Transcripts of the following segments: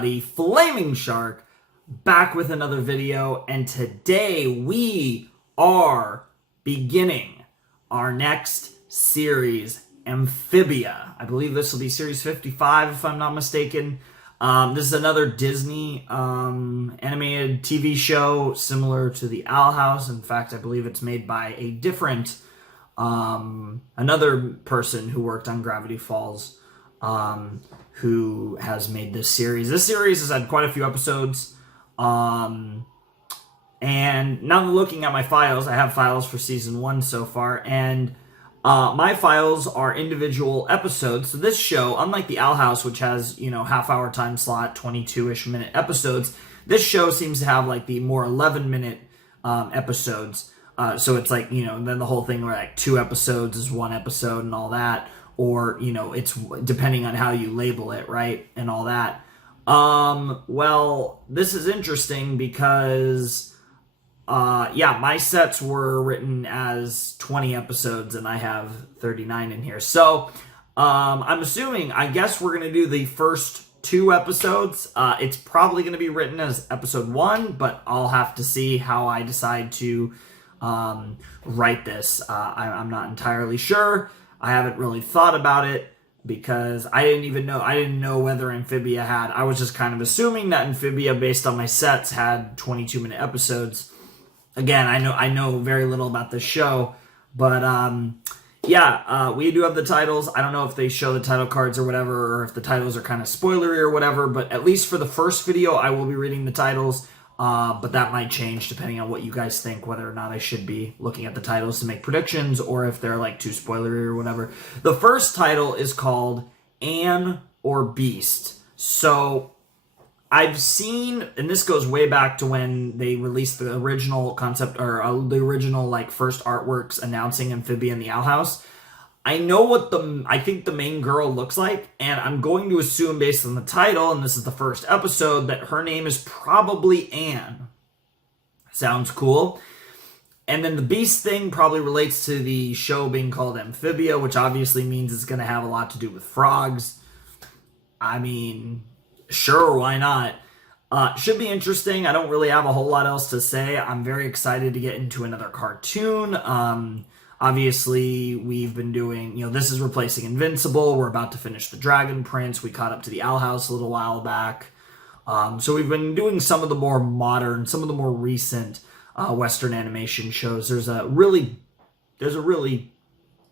everybody, Flaming Shark, back with another video, and today we are beginning our next series, Amphibia. I believe this will be series 55 if I'm not mistaken. This is another Disney animated TV show similar to the Owl House. In fact, I believe it's made by a different, another person who worked on Gravity Falls, who has made this series. This series has had quite a few episodes, and now looking at my files, I have files for season 1 so far, and my files are individual episodes. So this show, unlike the Owl House, which has, half-hour time slot, 22-ish minute episodes, this show seems to have, like, the more 11-minute episodes. So it's like, then the whole thing where, like, 2 episodes is 1 episode and all that. Or, it's depending on how you label it, right? And all that. Well, this is interesting because... my sets were written as 20 episodes, and I have 39 in here. So, I'm assuming, I guess we're going to do the first 2 episodes. It's probably going to be written as episode 1, but I'll have to see how I decide to write this. I'm not entirely sure. I haven't really thought about it because I didn't know whether Amphibia had. I was just kind of assuming that Amphibia, based on my sets, had 22-minute episodes. Again, I know very little about this show, but we do have the titles. I don't know if they show the title cards or whatever, or if the titles are kind of spoilery or whatever, but at least for the first video, I will be reading the titles, but that might change depending on what you guys think, whether or not I should be looking at the titles to make predictions, or if they're like too spoilery or whatever. The first title is called Anne or Beast. So... I've seen, and this goes way back to when they released the original concept, or the original, first artworks announcing Amphibia in the Owl House. I know what I think the main girl looks like, and I'm going to assume based on the title, and this is the first episode, that her name is probably Anne. Sounds cool. And then the beast thing probably relates to the show being called Amphibia, which obviously means it's going to have a lot to do with frogs. I mean... Sure, why not? Should be interesting. I don't really have a whole lot else to say. I'm very excited to get into another cartoon. Obviously, we've been doing, this is replacing Invincible. We're about to finish The Dragon Prince. We caught up to the Owl House a little while back. So we've been doing some of the more modern, some of the more recent Western animation shows. There's a really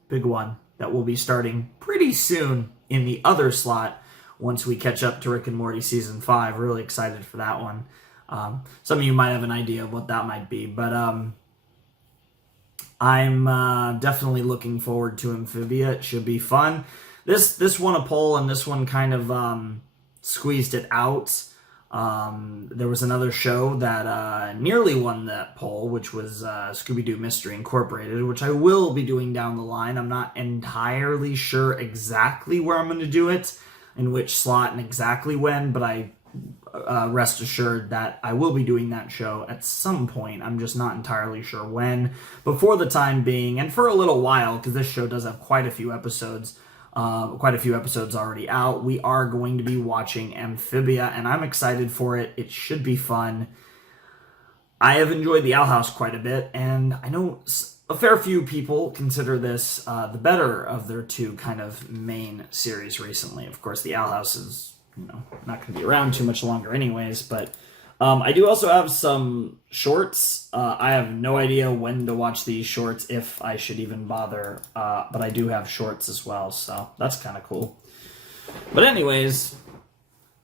big one that will be starting pretty soon in the other slot. Once we catch up to Rick and Morty Season 5. Really excited for that one. Some of you might have an idea of what that might be. But I'm definitely looking forward to Amphibia. It should be fun. This won a poll, and this one kind of squeezed it out. There was another show that nearly won that poll, which was Scooby-Doo Mystery Incorporated, which I will be doing down the line. I'm not entirely sure exactly where I'm going to do it, in which slot and exactly when, but I rest assured that I will be doing that show at some point. I'm just not entirely sure when. But for the time being, and for a little while, because this show does have quite a few episodes already out, we are going to be watching Amphibia, and I'm excited for it. It should be fun. I have enjoyed the Owl House quite a bit, and I know a fair few people consider this the better of their 2 kind of main series recently. Of course, the Owl House is, not going to be around too much longer anyways, but I do also have some shorts. I have no idea when to watch these shorts, if I should even bother, but I do have shorts as well, so that's kind of cool. But anyways,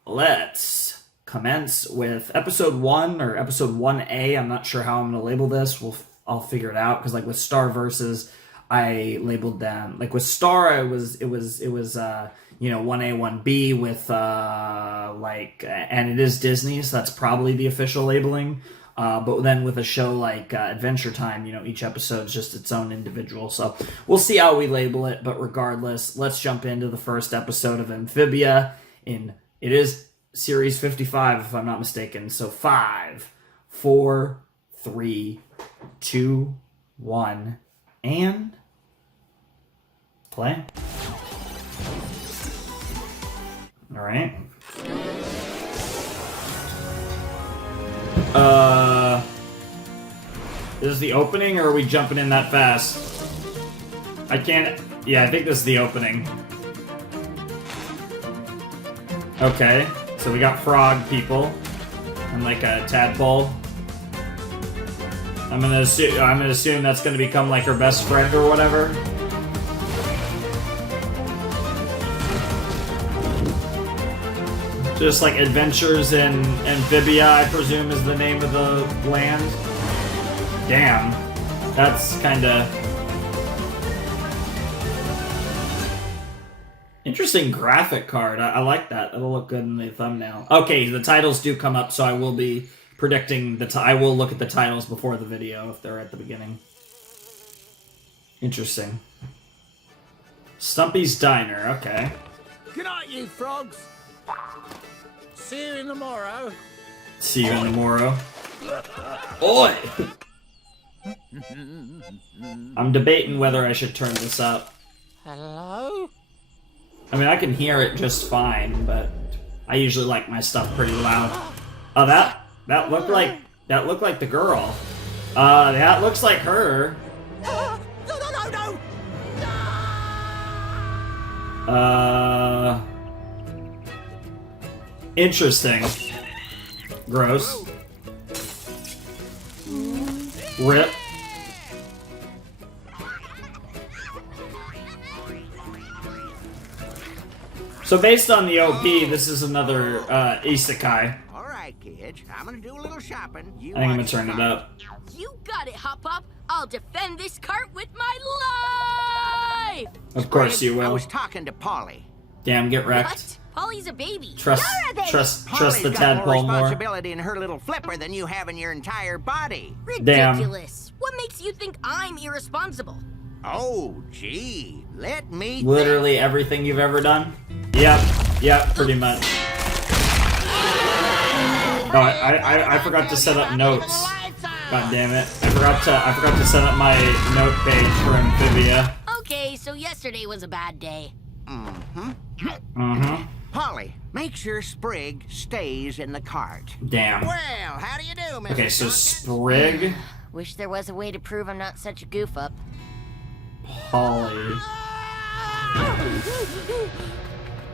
let's commence with episode 1, or episode 1A. I'm not sure how I'm going to label this. I'll figure it out, because with Star Versus, I labeled them, with Star, it was 1A, 1B with and it is Disney, so that's probably the official labeling. But then with a show like Adventure Time, each episode's just its own individual. So we'll see how we label it, but regardless, let's jump into the first episode of Amphibia. It is series 55, if I'm not mistaken. So 5, 4, 3, 2, 1, and play. All right. Is this the opening, or are we jumping in that fast? I can't... Yeah, I think this is the opening. Okay, so we got frog people. And like a tadpole. I'm gonna assume that's gonna become like her best friend or whatever. Just like Adventures in Amphibia, I presume is the name of the land. Damn. That's kinda... Interesting graphic card. I like that. It'll look good in the thumbnail. Okay, the titles do come up, so I will be predicting I will look at the titles before the video if they're at the beginning. Interesting. Stumpy's Diner, okay. Good night, you frogs. See you in the morrow. See you in the morrow. Oi! I'm debating whether I should turn this up. Hello? I mean, I can hear it just fine, but I usually like my stuff pretty loud. Oh, that looked like the girl. That looks like her. No. Interesting. Gross. Rip. So based on the OP, this is another isekai. All right, kids. I'm gonna do a little shopping. I think I'm gonna turn it up. You got it, Hop Pop. I'll defend this cart with my life. Of course you I will. was talking to Polly. Damn, get wrecked. What? Polly's a baby. Trust Polly's the got tadpole more more. responsibility in her little flipper than you have in your entire body. Ridiculous. What makes you think I'm irresponsible? Oh, gee. Let me Literally everything you've ever done? Yep, pretty much. Oh, I forgot to set up notes. God damn it. I forgot to set up my note page for Amphibia. Okay, so yesterday was a bad day. Polly, make sure Sprig stays in the cart. Damn. Well, how do you do, Mr. Okay, so Duncan? Sprig, Wish there was a way to prove I'm not such a goof up. Polly.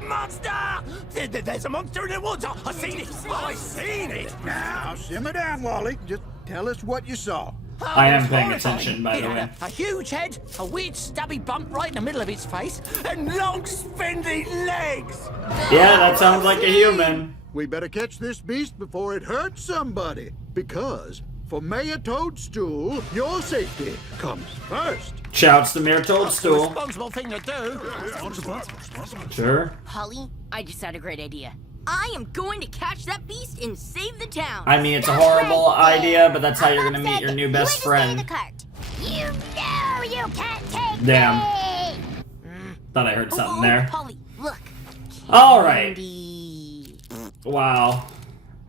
Monster! There's a monster in the woods! I seen it! I seen it! Now, simmer down, Wally. Just tell us what you saw. I am paying attention, by It the way. had a huge head, a weird stubby bump right in the middle of its face, and long spendy legs! Yeah, that sounds like a human. We better catch this beast before it hurts somebody. Because for Mayor Toadstool, your safety comes first. Shouts to Mayor That's the Toadstool. responsible thing to do. Sure. Polly, I just had a great idea. I am going to catch that beast and save the town. I mean, it's a horrible idea, but that's how you're gonna meet your new best friend. You know you can't take Damn. me. Thought I heard something there. Polly, look. Alright. Candy. Wow.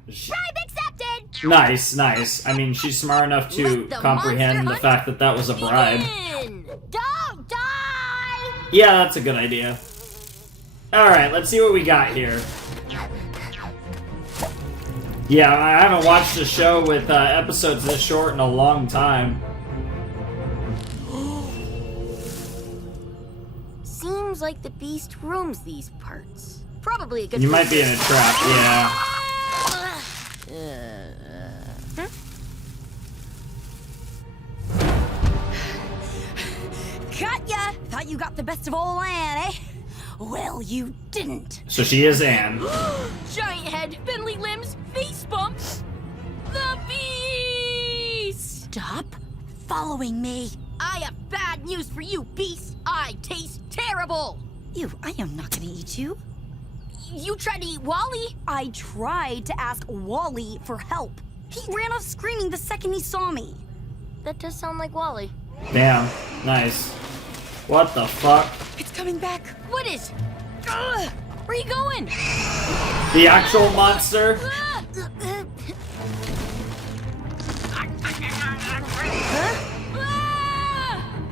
Bribe accepted. Nice. I mean, she's smart enough to Let the comprehend the monster fact that that was a bribe. begin. Don't die. Yeah, that's a good idea. Alright, let's see what we got here. Yeah, I haven't watched a show with episodes this short in a long time. Seems like the beast roams these parts. Probably a good. You might be in a trap, yeah. Got ya! Thought you got the best of all Anne, eh? Well, you didn't. So she is Anne. Giant head, spindly limbs, face bumps. The beast! Stop following me. I have bad news for you, beast. I taste terrible. I am not gonna eat you. You tried to eat Wally? I tried to ask Wally for help. He ran off screaming the second he saw me. That does sound like Wally. Damn, nice. What the fuck? It's coming back. What is? Ugh, where you going? The actual monster?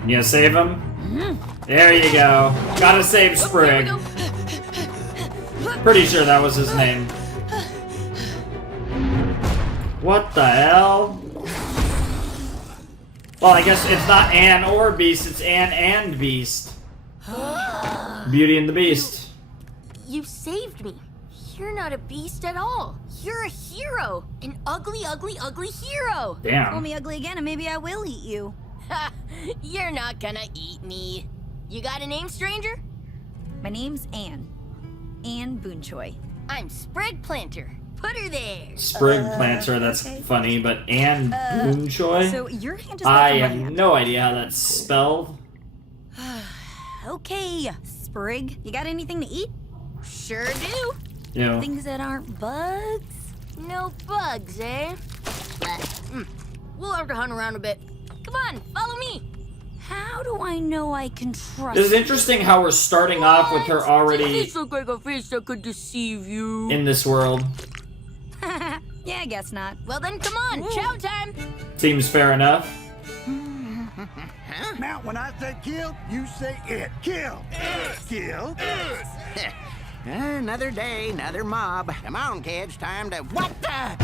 You gonna save him? There you go. Gotta save Sprig. Pretty sure that was his name. What the hell? Well, I guess it's not Anne or Beast, it's Anne and Beast. Beauty and the Beast. You saved me. You're not a beast at all. You're a hero. An ugly, ugly, ugly hero. Call Damn. me ugly again and maybe I will eat you. Ha! You're not gonna eat me. You got a name, stranger? My name's Anne. Anne Boonchoy. I'm Sprig Planter. Put her there. Sprig Planter, that's okay. funny, but Anne Boonchoy? So your hand is I like have my hand. no idea how that's spelled. Okay, Sprig. You got anything to eat? Sure do. You know. Things that aren't bugs? No bugs, eh? We'll have to hunt around a bit. Come on, follow me. How do I know I can trust This is interesting how we're starting off with her Does already this look like a face that could deceive you? in this world. Yeah, I guess not. Well then, come on, chow time. Seems fair enough. Now, when I say kill, you say it. Kill. Kill. Another day, another mob. Come on, kids, time to... What the? I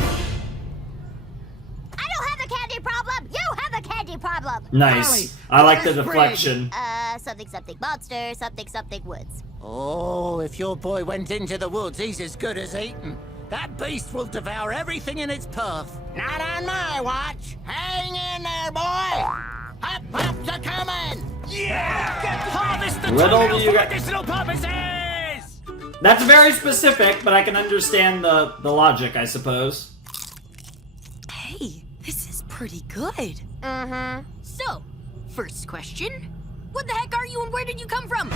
don't have a candy problem. You have a candy problem. Nice. I like the where's deflection. Something something monster, something something woods. Oh, if your boy went into the woods, he's as good as eaten. That beast will devour everything in its path. Not on my watch. Hang in there, boy. Hop hops are coming. Yeah! Harvest the Little do toenails you for get- medicinal purposes! That's very specific, but I can understand the logic, I suppose. Hey, this is pretty good. So, first question. What the heck are you and where did you come from?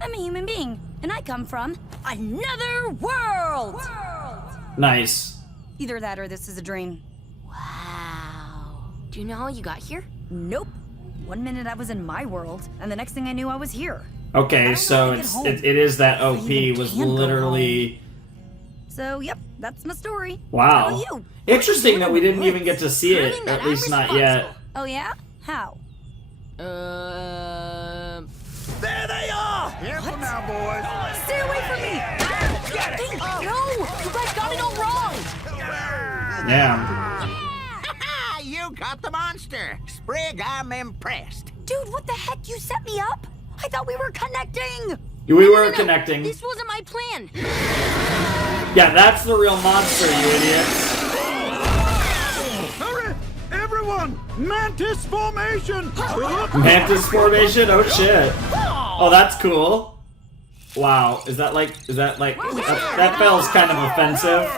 I'm a human being, and I come from another world. Nice. Either that or this is a dream. Wow. Do you know how you got here? Nope. 1 minute I was in my world, and the next thing I knew I was here. Okay, don't so know how to get it's home. it is that I OP even was can go literally So, yep, that's my story. wow. How about you? Interesting that we didn't Woods. even get to see it, Proving that at least I'm not yet. responsible. Oh, yeah? How? There they are! Careful now, boys. Stay away from me! No! You guys got it all wrong! Yeah. You caught the monster. Sprig, I'm impressed. Dude, what the heck? You set me up? I thought we were connecting! We were No, connecting. This wasn't my plan. Yeah, that's the real monster, you idiots. Hurry! Everyone! Mantis formation! Mantis formation? Oh shit. Oh, that's cool. Wow, is that like that feels kind of offensive.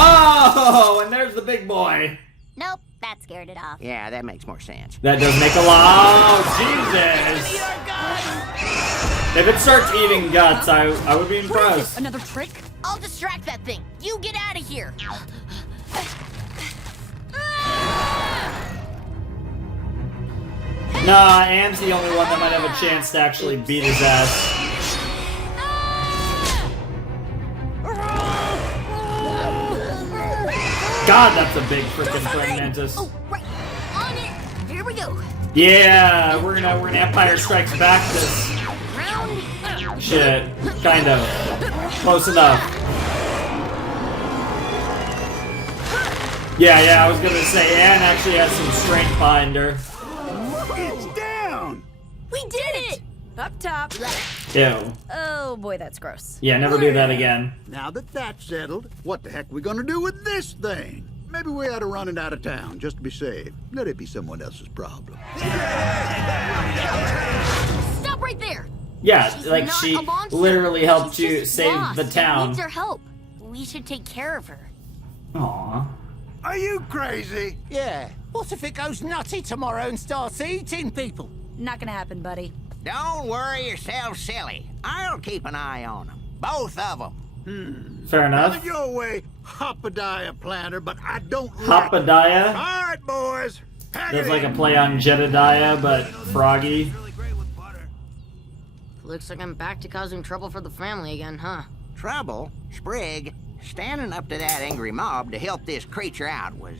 Oh, and there's the big boy. Nope, that scared it off. Yeah, that makes more sense. That does make a lot. Oh, Jesus. If it starts eating guts, I would be What is impressed. this, another trick? I'll distract that thing. You get out of here. Nah, Anne's the only one that might have a chance to actually beat his ass. God, that's a big freaking praying mantis. Oh, right. On it. Here we go. Yeah, we're gonna Empire Strikes Back this Round. shit. Kind of. Close enough. Yeah, I was gonna say Anne actually has some strength behind her. It's down! We did it! Up top. Ew. Oh boy, that's gross. Yeah, never do that again. Now that that's settled, what the heck we gonna do with this thing? Maybe we ought to run it out of town just to be safe. Let it be someone else's problem. Stop right there. Yeah, She's like not she a monster. literally helped She's you just save lost the and town. needs our help. We should take care of her. Aw. Are you crazy? Yeah. What if it goes nutty tomorrow and starts eating people? Not gonna happen, buddy. Don't worry yourself silly. I'll keep an eye on them. Both of them. Fair Have enough. it your way, Hoppadiah Planter, but I don't like it. Hoppadiah? All right, boys. Pack That's it like a in. play on Jedediah, but froggy. Looks like I'm back to causing trouble for the family again, huh? Trouble, Sprig, standing up to that angry mob to help this creature out was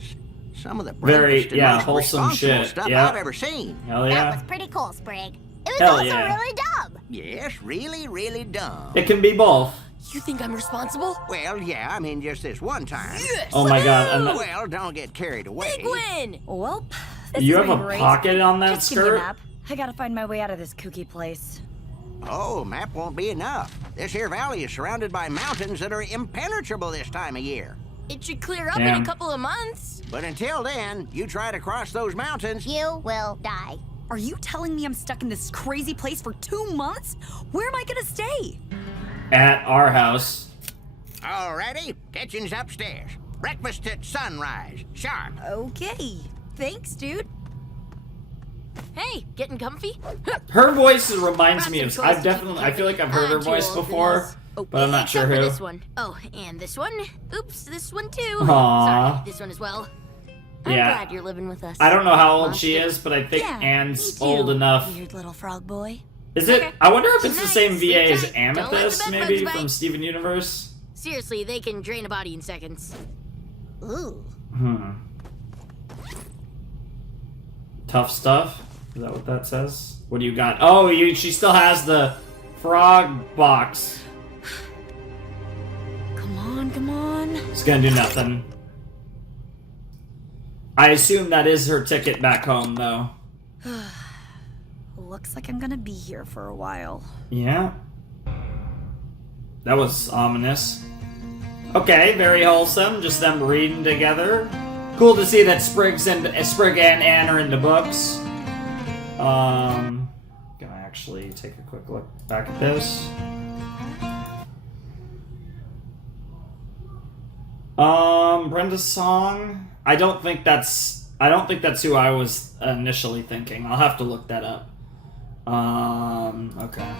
some of the Very, bravest and yeah, most wholesome responsible shit. stuff Yeah. I've ever seen. Hell That yeah. was pretty cool, Sprig. It was Hell also yeah. really dumb. Yes, really, really dumb. It can be both. You think I'm responsible? Well, yeah, I mean, just this one time. Yes! Oh my god, I'm not- Well, don't get carried away. Big win! Well, this You has have been a great. pocket on that Just give me a skirt? map. I gotta find my way out of this kooky place. Oh, map won't be enough. This here valley is surrounded by mountains that are impenetrable this time of year. It should clear up in Damn. a couple of months. But until then, you try to cross those mountains. You will die. Are you telling me I'm stuck in this crazy place for 2 months? Where am I gonna stay? At our house. Alrighty, kitchen's upstairs. Breakfast at sunrise. Sharp. Okay. Thanks, dude. Hey, getting comfy? Her voice reminds me of. Awesome choice I've to definitely. keep I feel like I've heard her I'm too voice old for before, this. Oh, but I'm not except sure for who. this one. Oh, and this one. Oops, this one too. Aww. Sorry, this one as well. I'm Yeah. glad you're living with us. I don't know how old she Monster. is, but I think Yeah, Anne's me too, old enough. Weird little frog boy. Is it? Okay. I wonder if it's Good the night, same sleep VA as tight. Don't let the Amethyst, bed maybe bugs from bite. Steven Universe. Seriously, they can drain a body in seconds. Ooh. Tough stuff. Is that what that says? What do you got? Oh, she still has the frog box. Come on, come on. It's gonna do nothing. I assume that is her ticket back home, though. Looks like I'm gonna be here for a while. Yeah. That was ominous. Okay, very wholesome. Just them reading together. Cool to see that Sprig and Anne are in the books. Gonna actually take a quick look back at this. Brenda's song. I don't think that's who I was initially thinking. I'll have to look that up. Okay.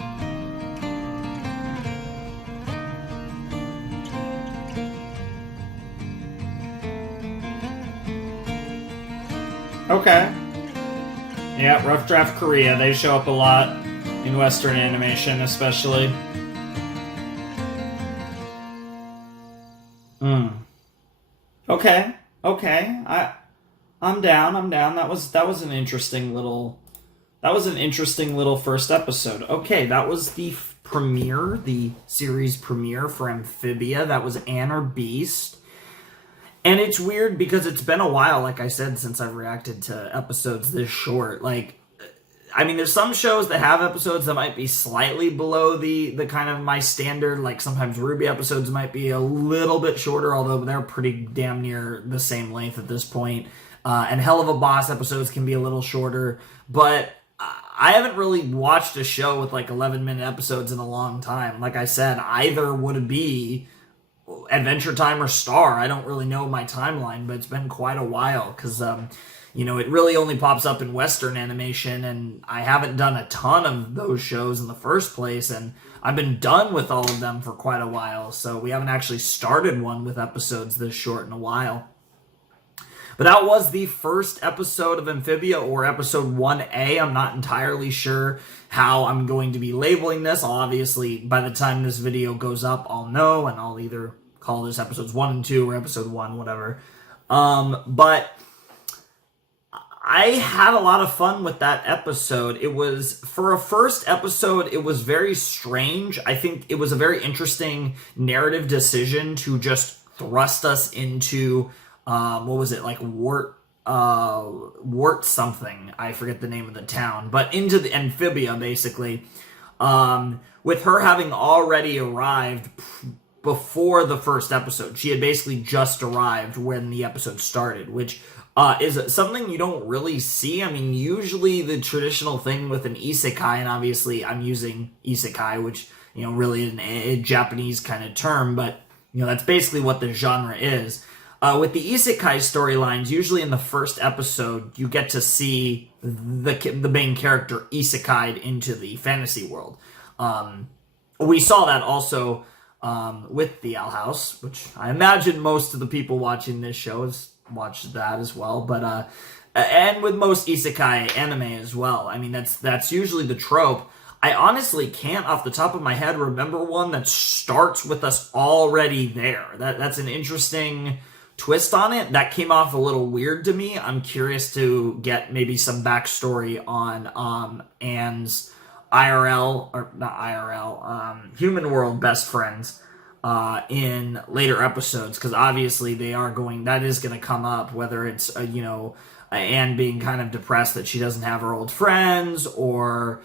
Okay. Yeah, Rough Draft Korea. They show up a lot in Western animation, especially. Okay. Okay. I'm down. That was an interesting little first episode. Okay, that was the premiere, the series premiere for Amphibia. That was Anne or Beast. And it's weird because it's been a while, like I said, since I've reacted to episodes this short. Like, I mean, there's some shows that have episodes that might be slightly below the kind of my standard. Like, sometimes Ruby episodes might be a little bit shorter, although they're pretty damn near the same length at this point. And Hell of a Boss episodes can be a little shorter. But I haven't really watched a show with, like, 11-minute episodes in a long time. Like I said, either would be Adventure Time or Star. I don't really know my timeline, but it's been quite a while because, you know, it really only pops up in Western animation, and I haven't done a ton of those shows in the first place, and I've been done with all of them for quite a while, so we haven't actually started one with episodes this short in a while. But that was the first episode of Amphibia, or episode 1A. I'm not entirely sure how I'm going to be labeling this. Obviously, by the time this video goes up, I'll know, and I'll either call this episodes 1 and 2 or episode 1, whatever. But I had a lot of fun with that episode. It was, for a first episode, it was very strange. I think it was a very interesting narrative decision to just thrust us into, what was it, like Wart something. I forget the name of the town, but into the Amphibia, basically. With her having already arrived before the first episode. She had basically just arrived when the episode started, which is something you don't really see. I mean, usually the traditional thing with an isekai, and obviously I'm using isekai, which, you know, really is a Japanese kind of term, but, you know, that's basically what the genre is. With the isekai storylines, usually in the first episode, you get to see the main character isekai'd into the fantasy world. We saw that also with the Owl House, which I imagine most of the people watching this show has watched that as well. But and with most isekai anime as well. I mean, that's usually the trope. I honestly can't, off the top of my head, remember one that starts with us already there. That's an interesting twist on it. That came off a little weird to me. I'm curious to get maybe some backstory on Anne's IRL, or not IRL, Human World best friends. in later episodes, because obviously that is going to come up, whether it's, Anne being kind of depressed that she doesn't have her old friends, or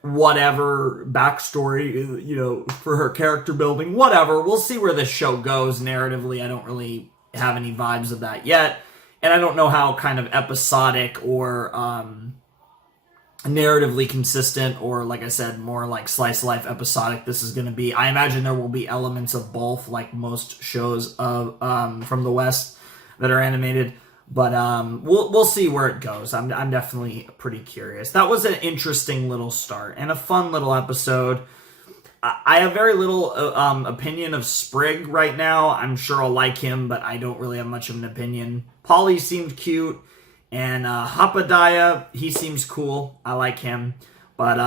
whatever backstory, for her character building, whatever. We'll see where this show goes narratively. I don't really have any vibes of that yet. And I don't know how kind of episodic or narratively consistent, or, like I said, more like slice of life episodic this is going to be. I imagine there will be elements of both, like most shows of from the West that are animated. But we'll see where it goes. I'm definitely pretty curious. That was an interesting little start and a fun little episode. I have very little opinion of Sprig right now. I'm sure I'll like him, but I don't really have much of an opinion. Polly seemed cute, and Hapadaya, he seems cool. I like him. But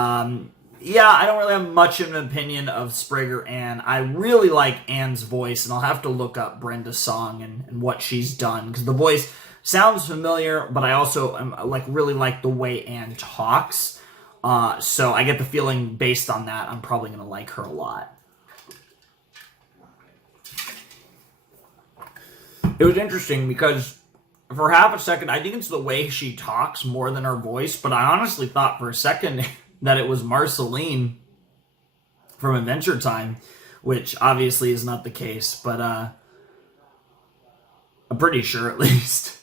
yeah, I don't really have much of an opinion of Sprig or Anne. I really like Anne's voice, and I'll have to look up Brenda's song and what she's done, because the voice sounds familiar, but I also really like the way Anne talks. So I get the feeling, based on that, I'm probably going to like her a lot. It was interesting because for half a second, I think it's the way she talks more than her voice, but I honestly thought for a second that it was Marceline from Adventure Time, which obviously is not the case, but I'm pretty sure at least.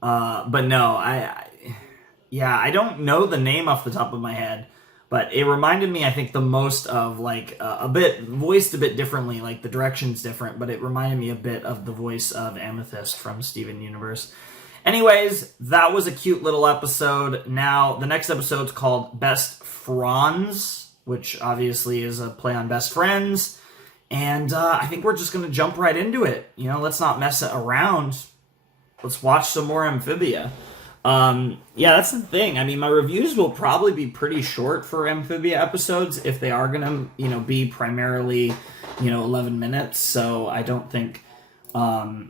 But no, I don't know the name off the top of my head, but it reminded me, I think, the most of, voiced a bit differently, like the direction's different, but it reminded me a bit of the voice of Amethyst from Steven Universe. Anyways, that was a cute little episode. Now, the next episode's called Best Fronds, which obviously is a play on Best Friends, and I think we're just going to jump right into it. Let's not mess it around. Let's watch some more Amphibia. Yeah, that's the thing. I mean, my reviews will probably be pretty short for Amphibia episodes if they are going to, be primarily, 11 minutes. So I don't think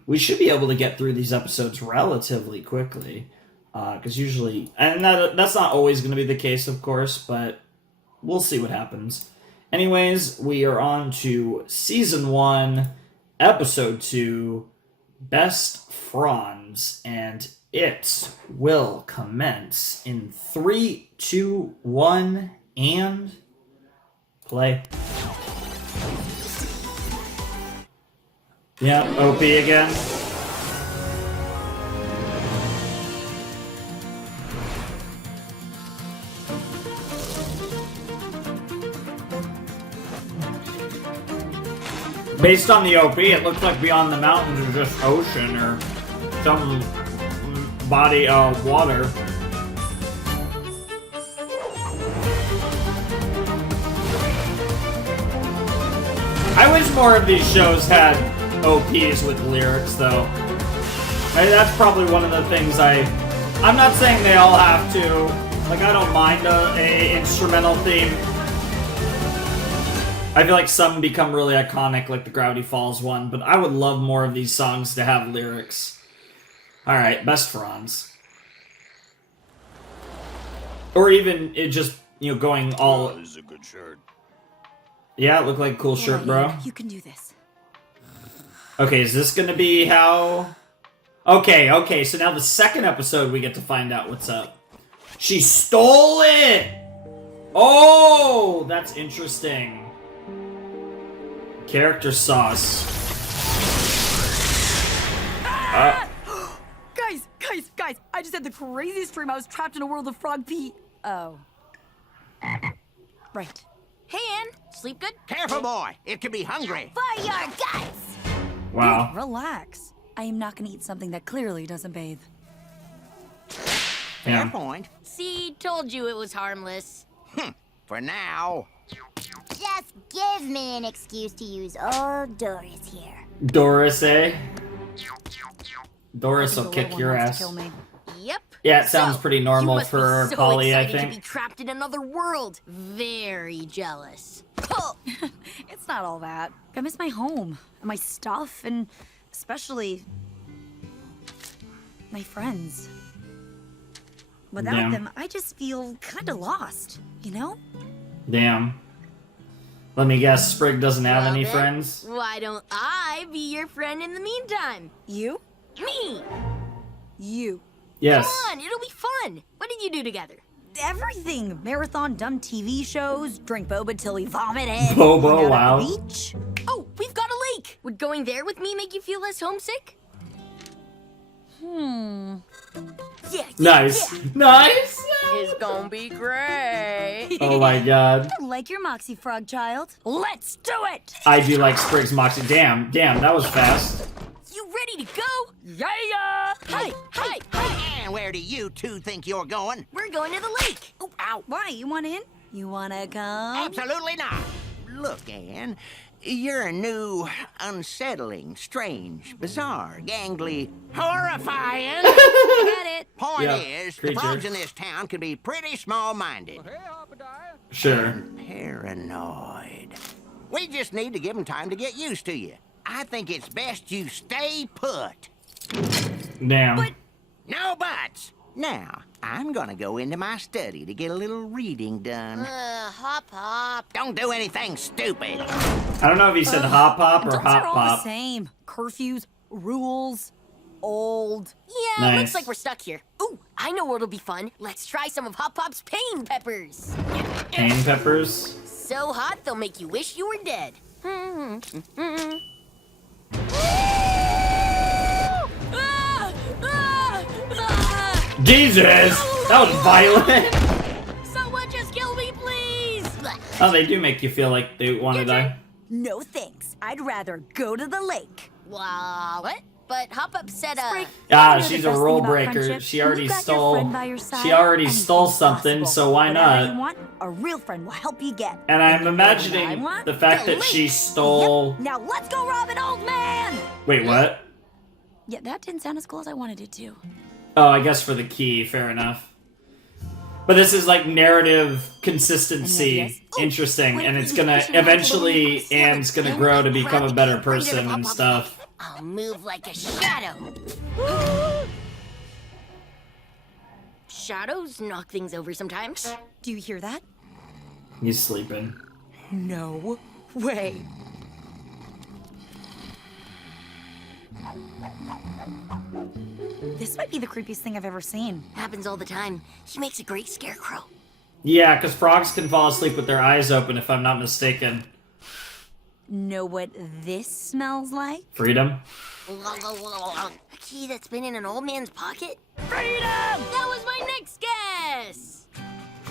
we should be able to get through these episodes relatively quickly. Because usually, and that's not always going to be the case, of course, but we'll see what happens. Anyways, we are on to Season 1, Episode 2, Best Fronds, and it will commence in 3, 2, 1, and play. Yeah, OP again. Based on the OP, it looks like beyond the mountains is just ocean or some body of water. I wish more of these shows had OPs with lyrics, though. That's probably one of the things I'm not saying they all have to. Like, I don't mind a instrumental theme. I feel like some become really iconic, like the Gravity Falls one, but I would love more of these songs to have lyrics. Alright, Best Fronds. Or even it just, going all... This is a good shirt. Yeah, it looked like a cool shirt, bro. You can do this. Okay, is this gonna be how... Okay, so now the second episode we get to find out what's up. She stole it! Oh, that's interesting. Character sauce. Guys, I just had the craziest dream. I was trapped in a world of frog pee. Oh. Right. Hey, Anne. Sleep good? Careful, boy. It could be hungry. For your guts! Wow. Relax. I am not gonna eat something that clearly doesn't bathe. Fair point. See, told you it was harmless. For now. Just give me an excuse to use old Doris here. Doris, eh? Doris will The kick little your one wants ass. to kill me. Yep. Yeah, it sounds So, pretty you normal must for be so Polly, I excited think. to be trapped in another world. Very jealous. It's not all that. I miss my home, and my stuff, and especially my friends. Without Yeah. them, I just feel kind of lost, you know? Damn. Let me guess, Sprig doesn't have Well any then, friends? Why don't I be your friend in the meantime? You? Me! You. Yes. Come on, it'll be fun. What did you do together? Everything. Marathon dumb TV shows, drink boba till we vomit it. Boba, hung out wow. At the beach. Oh, we've got a lake. Would going there with me make you feel less homesick? Yeah. Nice. Yeah. Nice! It's gonna be great. Oh my god. I like your Moxie Frog child. Let's do it! I do like Sprig's Moxie. Damn, that was fast. You ready to go? Yeah! Hi, hi, hi! And where do you two think you're going? We're going to the lake. Oh, ow. Why? You want in? You wanna come? Absolutely not. Look, Anne, you're a new, unsettling, strange, bizarre, gangly, horrifying. Get it. Point Yeah, is, the creature. frogs in this town can be pretty small-minded. Sure. Paranoid. We just need to give them time to get used to you. I think it's best you stay put. Damn. No buts. Now, I'm gonna go into my study to get a little reading done. Hop. Don't do anything stupid. I don't know if he said hop hop or Adults hop are all pop. the same. Curfews, rules, old. Yeah, Nice. looks like we're stuck here. Ooh, I know what'll be fun. Let's try some of Hop Pop's pain peppers. Cane peppers. So hot, they'll make you wish you were dead. Jesus! That was violent. Someone just kill me, please! Oh, they do make you feel like they want to die. No thanks. I'd rather go to the lake. Wow, what? But Hop Up said, Ah, You know the she's a best rule thing about breaker. friendship? She When already you've got your stole. friend by your side, She already anything's stole something, possible. so why Whatever not? you want, a real friend will help you get. And I'm you know what imagining I want? the fact The that she lake. stole. Yep. Now let's go rob an old man. Wait, what? Yeah, that didn't sound as cool as I wanted it to. Oh, I guess for the key. Fair enough. But this is like narrative consistency. Any ideas? Interesting, Wait, and it's you gonna should have eventually a little Anne's gonna grow to become a better person and stuff. I'll move like a shadow. Shadows knock things over sometimes. Do you hear that? He's sleeping. No way. This might be the creepiest thing I've ever seen. Happens all the time. He makes a great scarecrow. Yeah, because frogs can fall asleep with their eyes open, if I'm not mistaken. Know what this smells like? Freedom. A key that's been in an old man's pocket? Freedom! That was my next guess!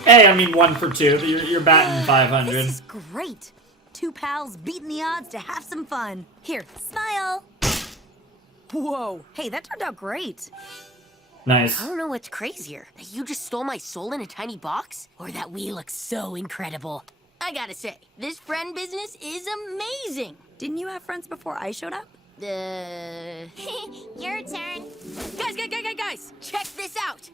Hey, I mean 1 for 2. You're batting 500. This is great. Two pals beating the odds to have some fun. Here, smile. Whoa. Hey, that turned out great. Nice. I don't know what's crazier, that you just stole my soul in a tiny box, or that we look so incredible. I gotta say, this friend business is amazing. Didn't you have friends before I showed up? Your turn. Guys, check this out.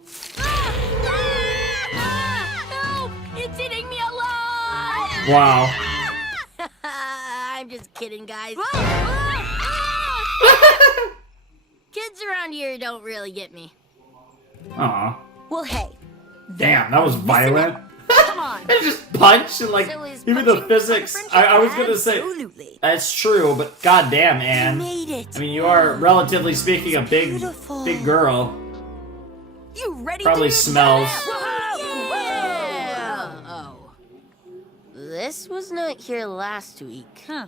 Help! It's eating me alive! Wow. I'm just kidding, guys. Kids around here don't really get me. Aw. Well, hey. Damn, that was violent. Come on. They just punch and like So is even the punching physics. friendship? I was gonna say Absolutely. that's true, but goddamn, You Anne. made it. I mean, you are relatively speaking a big girl. You ready Probably to do smells. Yeah. Oh. This was not here last week. Huh.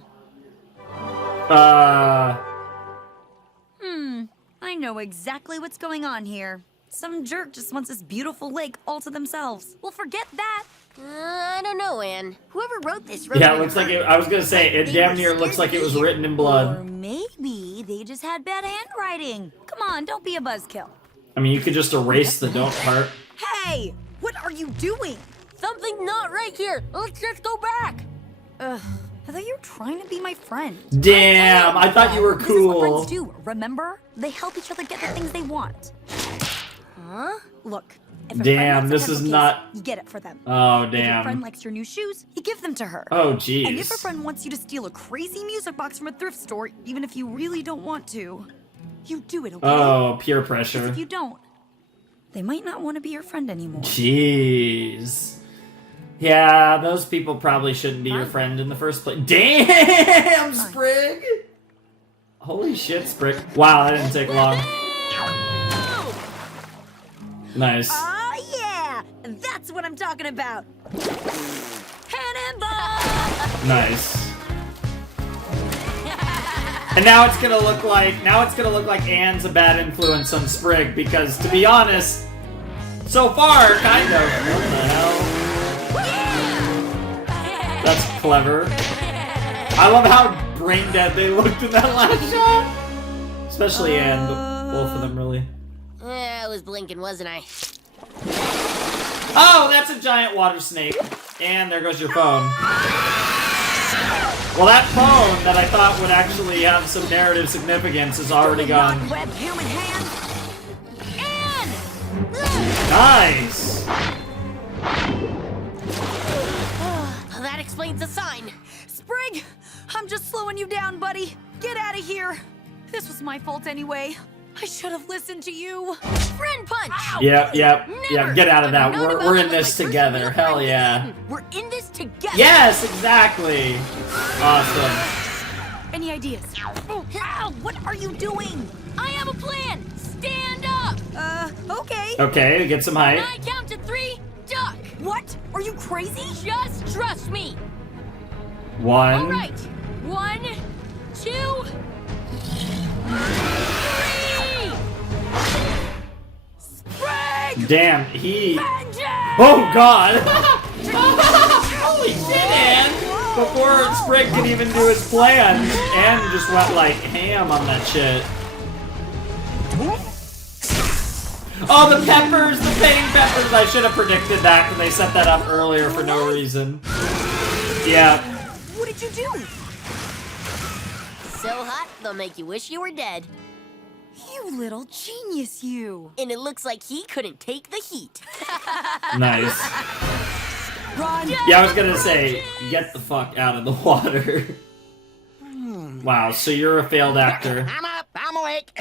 I know exactly what's going on here. Some jerk just wants this beautiful lake all to themselves. Well, forget that. I don't know, Anne. Whoever wrote this wrote Yeah, it it looks like in it. I was gonna say it. They Damn were near looks scared like it to was be here. written in Or blood. maybe they just had bad handwriting. Come on, don't be a buzzkill. I mean, you could just erase the don't part. Hey, what are you doing? Something not right here. Let's just go back. Ugh, I thought you were trying to be my friend. Damn, I thought you were This is what cool. friends do, remember? They help each other get the things they want. Huh? Look, if a Damn, friend wants a this pencil is case, not- you get it for them. Oh If your friend damn. likes your new shoes, you give them to her. Oh And if a jeez. friend wants you to steal a crazy music box from a thrift store, even if you really don't want to, you do it, okay? Oh, peer 'Cause pressure. if you don't, they might not want to be your friend anymore. Jeez. Yeah, those people probably shouldn't be your friend in the first place. Damn, Sprig! Holy shit, Sprig. Wow, that didn't take long. Nice. Oh, yeah! That's what I'm talking about! Cannonball! Nice. And now it's gonna look like Anne's a bad influence on Sprig because, to be honest, so far, kind of. What the hell? That's clever. I love how brain dead they looked in that last shot. Especially Anne, but both of them really. I was blinking, wasn't I? Oh, that's a giant water snake. And there goes your phone. Well, that phone that I thought would actually have some narrative significance is already gone. Web human hand. And Nice! That explains the sign. Sprig, I'm just slowing you down, buddy. Get out of here. This was my fault anyway. I should have listened to you. Friend punch. Yep. Never. Get out of that. I've known about We're you in like this my first together. real Hell friend. yeah. We're in this together. Yes, exactly. Awesome. Any ideas? Ow, what are you doing? I have a plan. Stand up. Okay. Okay, get some When height. I count to 3, duck. What? Are you crazy? Just trust me. 1. All right. 1, 2, 3. Sprig! Damn, he... Vengeance! Oh, God! Holy shit, Ann! Before Sprig could even do his plan, Ann just went, like, ham on that shit. Oh, the peppers! The pain peppers! I should have predicted that, because they set that up earlier for no reason. Yeah. What did you do? So hot, they'll make you wish you were dead. You little genius, you. And it looks like he couldn't take the heat. Nice. Run. Yeah, I was gonna say, get the fuck out of the water. Wow, so you're a failed actor. I'm up. I'm awake.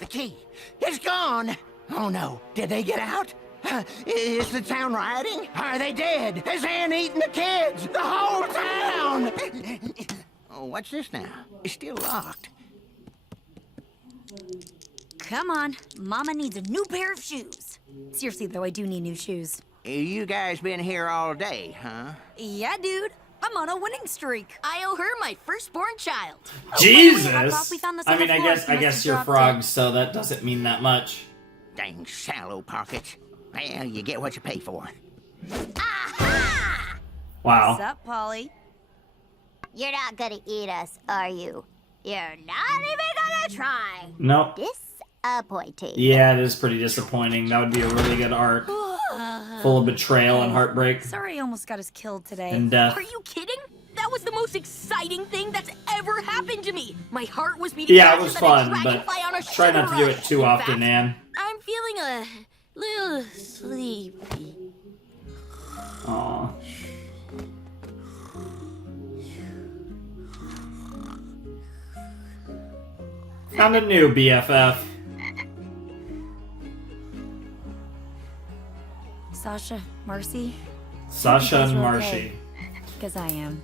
The key. It's gone. Oh no. Did they get out? Is the town rioting? Are they dead? Is Anne eating the kids? The whole town! Oh, what's this now? It's still locked. Come on. Mama needs a new pair of shoes. Seriously, though, I do need new shoes. You guys been here all day, huh? Yeah, dude. I'm on a winning streak. I owe her my firstborn child. Jesus! I thought we found this I on the mean, I floor. guess Must have you're dropped it. frogs, so that doesn't mean that much. Dang shallow pockets. Well, you get what you pay for. Wow. What's up, Polly? You're not gonna eat us, are you? You're not even gonna try. Nope. Disappointing. Yeah, it is pretty disappointing. That would be a really good arc. Full of betrayal and heartbreak Sorry I almost got us killed today. and death. Are you kidding? That was the most exciting thing that's ever happened to me. My heart was beating Yeah, it faster was than fun, a but dragonfly on a try not to sugar do it rush. too In often, fact, Anne. I'm feeling a little sleepy. Aw. Found a new BFF. Sasha, Marcy? Sasha and Marshy. Because I am.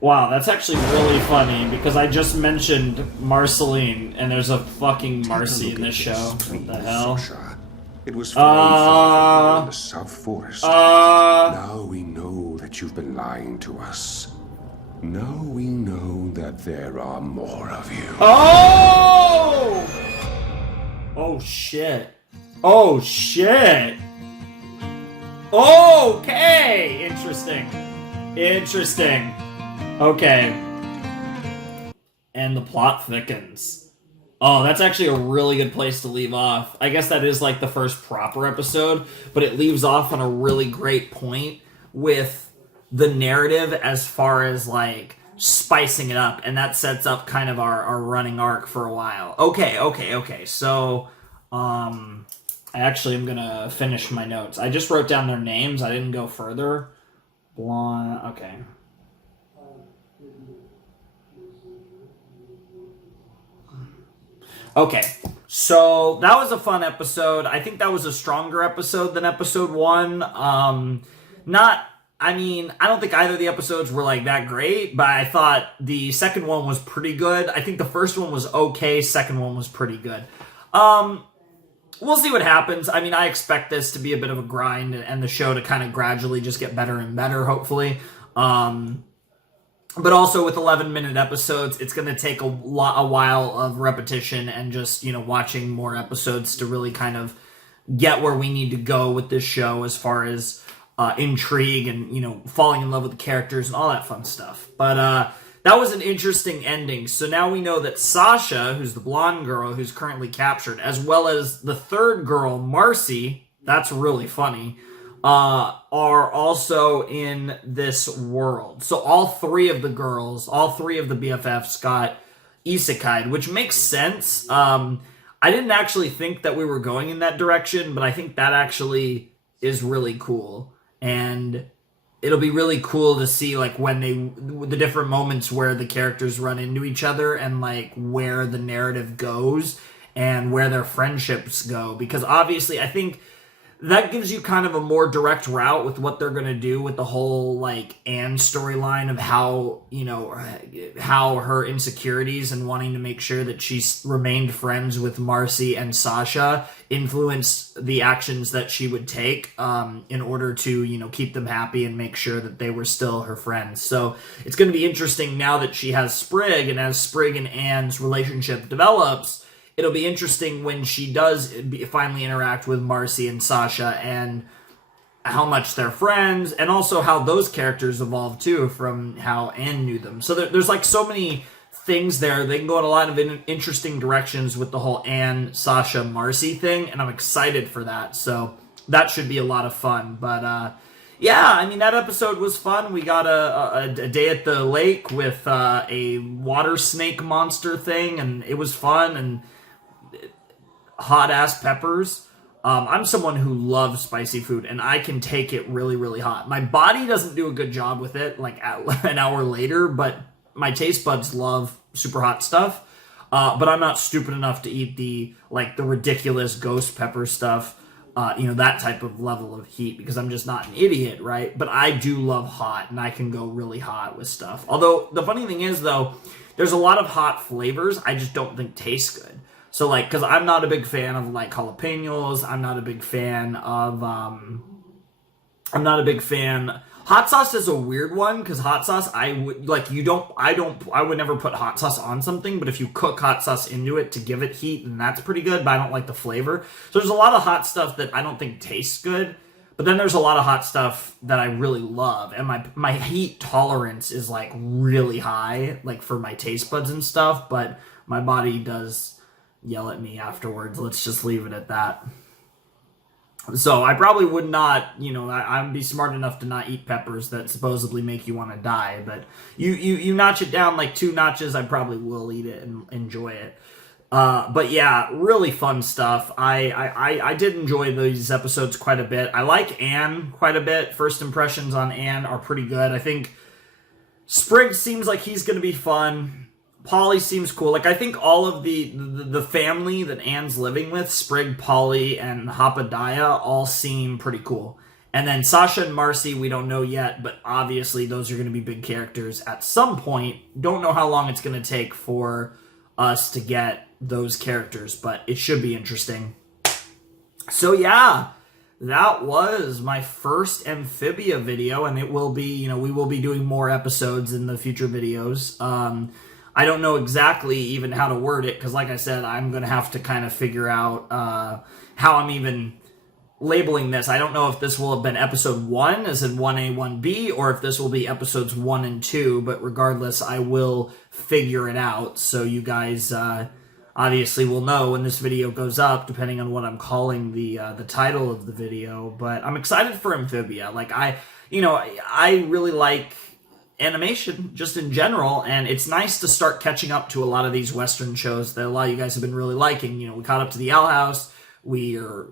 Wow, that's actually really funny because I just mentioned Marceline and there's a fucking Marcy in this show. What the hell? Sasha. It was far in the South Forest. Now we know that you've been lying to us. Now we know that there are more of you. Oh! Oh shit. Oh shit. Okay! Interesting. Interesting. Okay. And the plot thickens. Oh, that's actually a really good place to leave off. I guess that is like the first proper episode, but it leaves off on a really great point with the narrative as far as like spicing it up, and that sets up kind of our running arc for a while. Okay. So, I actually am gonna finish my notes. I just wrote down their names. I didn't go further. Blonde. Okay. Okay. So that was a fun episode. I think that was a stronger episode than episode 1. I don't think either of the episodes were like that great, but I thought the second one was pretty good. I think the first one was okay, second one was pretty good. We'll see what happens. I mean, I expect this to be a bit of a grind and the show to kind of gradually just get better and better, hopefully. But also with 11-minute episodes, it's going to take a while of repetition and just, watching more episodes to really kind of get where we need to go with this show as far as intrigue and, falling in love with the characters and all that fun stuff. But that was an interesting ending. So now we know that Sasha, who's the blonde girl who's currently captured, as well as the third girl, Marcy, that's really funny, are also in this world. So all three of the girls, all three of the BFFs got isekai'd, which makes sense. I didn't actually think that we were going in that direction, but I think that actually is really cool. And it'll be really cool to see like when the different moments where the characters run into each other and like where the narrative goes and where their friendships go. Because obviously I think that gives you kind of a more direct route with what they're going to do with the whole, like, Anne storyline of how, how her insecurities and wanting to make sure that she's remained friends with Marcy and Sasha influenced the actions that she would take in order to, keep them happy and make sure that they were still her friends. So it's going to be interesting now that she has Sprig, and as Sprig and Anne's relationship develops, it'll be interesting when she does finally interact with Marcy and Sasha and how much they're friends, and also how those characters evolve too from how Anne knew them. So there's like so many things there. They can go in a lot of interesting directions with the whole Anne, Sasha, Marcy thing, and I'm excited for that. So that should be a lot of fun. But yeah, I mean, that episode was fun. We got a day at the lake with a water snake monster thing, and it was fun, and hot ass peppers. I'm someone who loves spicy food, and I can take it really, really hot. My body doesn't do a good job with it, like an hour later, but my taste buds love super hot stuff. But I'm not stupid enough to eat the ridiculous ghost pepper stuff, that type of level of heat, because I'm just not an idiot, right? But I do love hot, and I can go really hot with stuff. Although, the funny thing is, though, there's a lot of hot flavors I just don't think taste good. So, because I'm not a big fan of, jalapenos. I'm not a big fan of, hot sauce is a weird one, because hot sauce, I would never put hot sauce on something, but if you cook hot sauce into it to give it heat, then that's pretty good, but I don't like the flavor. So there's a lot of hot stuff that I don't think tastes good, but then there's a lot of hot stuff that I really love, and my heat tolerance is, really high, for my taste buds and stuff, but my body does yell at me afterwards. Let's just leave it at that. So I probably would not, I'd be smart enough to not eat peppers that supposedly make you want to die, but you notch it down 2 notches, I probably will eat it and enjoy it. But yeah, really fun stuff. I did enjoy these episodes quite a bit. I like Anne quite a bit. First impressions on Anne are pretty good. I think Sprig seems like he's going to be fun. Polly seems cool. I think all of the family that Anne's living with, Sprig, Polly, and Hapadaya, all seem pretty cool. And then Sasha and Marcy, we don't know yet, but obviously those are going to be big characters at some point. Don't know how long it's going to take for us to get those characters, but it should be interesting. So yeah, that was my first Amphibia video, and it will be, we will be doing more episodes in the future videos. I don't know exactly even how to word it, because like I said, I'm going to have to kind of figure out how I'm even labeling this. I don't know if this will have been episode 1, as in 1A, 1B, or if this will be episodes 1 and 2, but regardless, I will figure it out, so you guys obviously will know when this video goes up, depending on what I'm calling the title of the video. But I'm excited for Amphibia. I really like animation just in general, and it's nice to start catching up to a lot of these Western shows that a lot of you guys have been really liking. We caught up to the Owl House. We're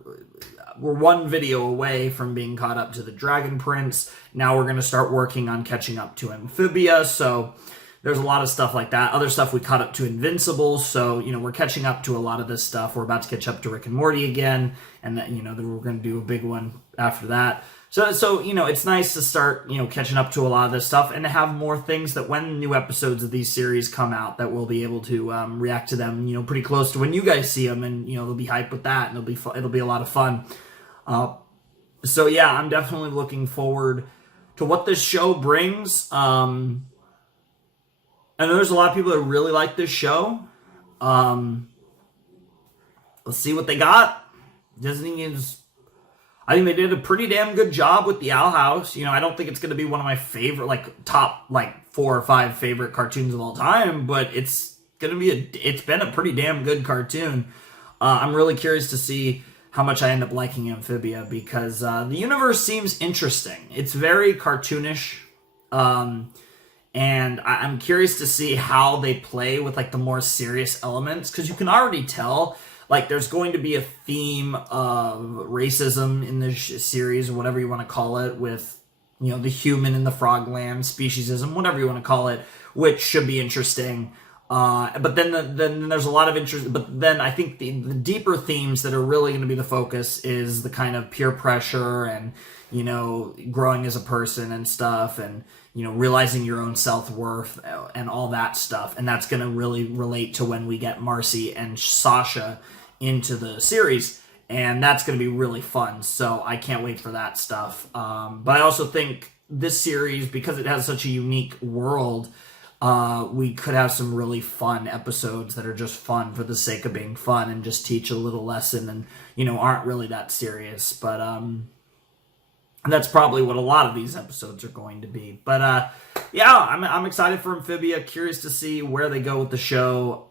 one video away from being caught up to the Dragon Prince. Now we're going to start working on catching up to Amphibia, so there's a lot of stuff like that. Other stuff we caught up to Invincible, so, you know, we're catching up to a lot of this stuff. We're about to catch up to Rick and Morty again, and then, you know, then we're going to do a big one after that. So, you know, it's nice to start, you know, catching up to a lot of this stuff and to have more things that when new episodes of these series come out that we'll be able to react to them, you know, pretty close to when you guys see them, and, you know, they'll be hyped with that, and it'll be a lot of fun. So yeah, I'm definitely looking forward to what this show brings. I know there's a lot of people that really like this show. Let's see what they got. Disney I think they did a pretty damn good job with the Owl House. You know, I don't think it's going to be one of my favorite, like, top, like, 4 or 5 favorite cartoons of all time, but it's been a pretty damn good cartoon. I'm really curious to see how much I end up liking Amphibia, because the universe seems interesting. It's very cartoonish, and I'm curious to see how they play with, like, the more serious elements, because you can already tell, like, there's going to be a theme of racism in this series, or whatever you want to call it, with, you know, the human in the frogland, speciesism, whatever you want to call it, which should be interesting. But then there's a lot of interest. But then I think the deeper themes that are really going to be the focus is the kind of peer pressure and, you know, growing as a person and stuff, and, you know, realizing your own self-worth and all that stuff. And that's going to really relate to when we get Marcy and Sasha into the series. And that's going to be really fun. So I can't wait for that stuff. But I also think this series, because it has such a unique world, we could have some really fun episodes that are just fun for the sake of being fun and just teach a little lesson and, you know, aren't really that serious. But that's probably what a lot of these episodes are going to be. But yeah, I'm excited for Amphibia. Curious to see where they go with the show.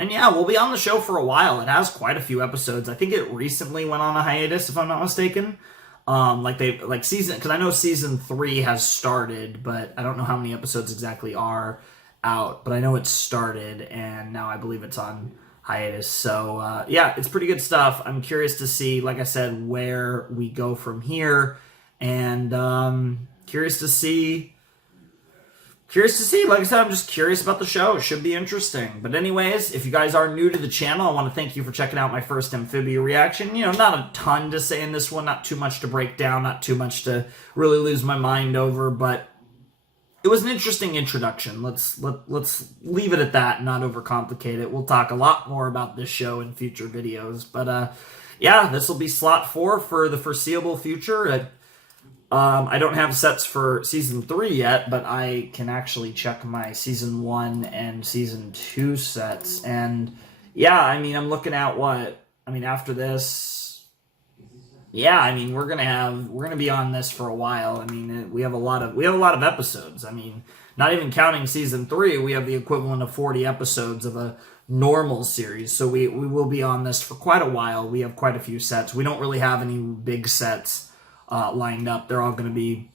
And yeah, we'll be on the show for a while. It has quite a few episodes. I think it recently went on a hiatus, if I'm not mistaken. Because I know season 3 has started, but I don't know how many episodes exactly are out. But I know it started, and now I believe it's on hiatus. So yeah, it's pretty good stuff. I'm curious to see, like I said, where we go from here, and curious to see. Like I said, I'm just curious about the show. It should be interesting. But anyways, if you guys are new to the channel, I want to thank you for checking out my first Amphibia reaction. You know, not a ton to say in this one, not too much to break down, not too much to really lose my mind over, but it was an interesting introduction. Let's leave it at that and not overcomplicate it. We'll talk a lot more about this show in future videos. But yeah, this will be slot 4 for the foreseeable future. I don't have sets for season 3 yet, but I can actually check my season 1 and season 2 sets. And yeah, I mean, I'm looking at after this, yeah, I mean, we're gonna be on this for a while. I mean, we have a lot of episodes. I mean, not even counting season 3, we have the equivalent of 40 episodes of a normal series. So we will be on this for quite a while. We have quite a few sets. We don't really have any big sets lined up. They're all going to be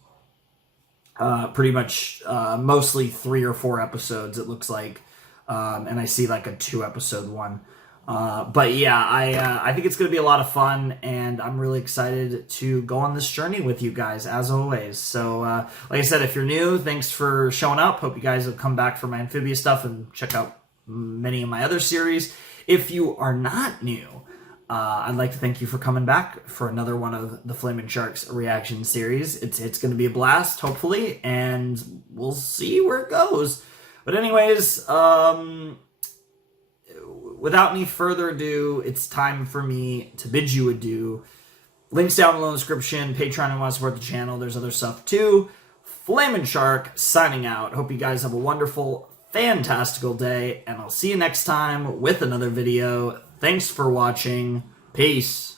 pretty much mostly 3 or 4 episodes, it looks like, and I see like a 2-episode one. But yeah, I think it's going to be a lot of fun, and I'm really excited to go on this journey with you guys, as always. So like I said, if you're new, thanks for showing up. Hope you guys will come back for my Amphibia stuff and check out many of my other series. If you are not new, I'd like to thank you for coming back for another one of the Flamin' Sharks reaction series. It's going to be a blast, hopefully, and we'll see where it goes. But anyways, without any further ado, it's time for me to bid you adieu. Links down below in the description. Patreon, and want to support the channel. There's other stuff too. Flamin' Shark signing out. Hope you guys have a wonderful, fantastical day, and I'll see you next time with another video. Thanks for watching. Peace.